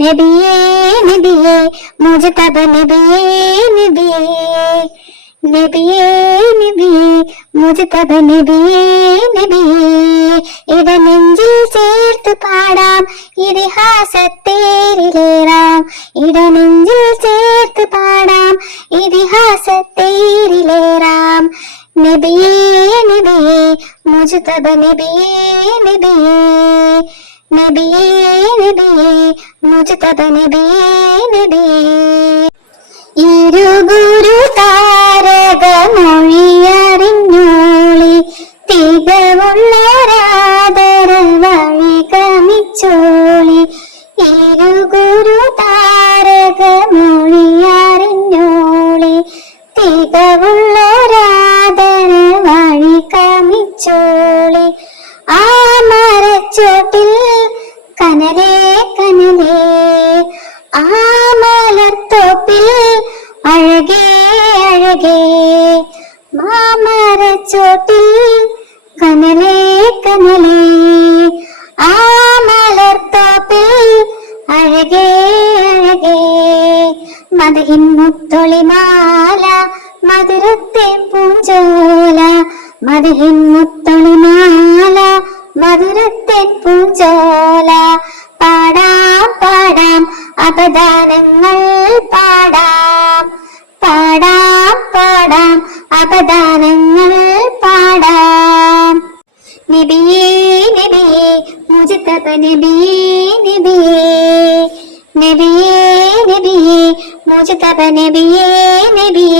നബിയേ നബിയേ മുജതബ നബിയേ നബിയേ. നബിയേ നബിയേ മുജതബ നബിയേ നബിയേ. ഇട നെഞ്ചിൽ ചേർത്ത് പാടാം ഇതിഹാസത്തേരിലേറാം. ഇട നെഞ്ചിൽ ചേർത്ത് പാടാം ഇതിഹാസത്തേരിലേറാം. നബിയേ നബിയേ മുജതബ നബിയേ നബിയേ. നബിയേ നബിയേ മുജതബ നബിയേ നബിയേ ഇരുഗുരു താരകമൊഴിയറിഞ്ഞോളി തികവുള്ളൊരാദര വഴി കമിച്ചോളി ഇരുഗുരു കനലേ കനലേ ആ മലത്തോപ്പിൽ അഴകേ അഴകേ. മാമരച്ചോട്ടിൽ കനലേ കനലേ ആ മലർത്തോപ്പിൽ അഴകേ അഴകേ. മതഹിൻ മുത്തൊളിമാല മധുരത്തെ പൂഞ്ചോല മതഹിൻ മുത്തൊളിമാല മധുരത്തെ പൂഞ്ചോല. പാടാം പാടാം അപദാനങ്ങൾ പാടാം. പാടാം പാടാം അപദാനങ്ങൾ പാടാം. നബിയേ നബിയേ മുജതബ നബിയേ നബിയേ. നബിയേ നബിയേ മുജതബ നബിയേ നബിയേ.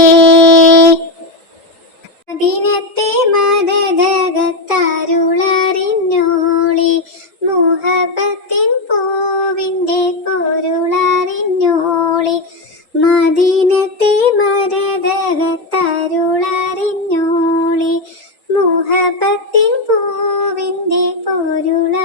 പൊരുളറിഞ്ഞോളി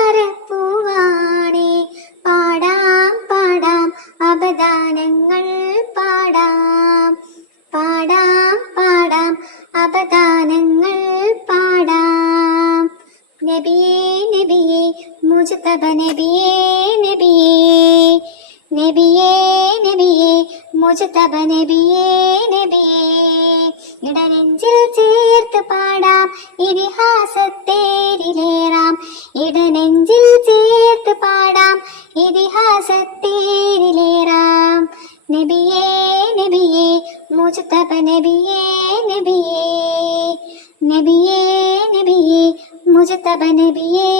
മന്ദാരപ്പൂവാണേ പാടാം പാടാം. അപദാനങ്ങൾ പാടാം. പാടാം പാടാം. അപദാനങ്ങൾ പാടാം. നബിയേ നബിയേ മുജതബ നബിയേ നബിയേ. നബിയേ നബിയേ മുജതബ നബിയേ നബിയേ. ഇടനെഞ്ചിൽ ചേർത്ത് പാടാം ഇതിഹാസത്തേരിലേറാം ഇതിഹാസത്തേരിലേറാം നബിയേ നബിയേ മുജതബ നബിയേ നബിയേ. നബിയേ നബിയേ മുജതബ നബിയേ നബിയേ.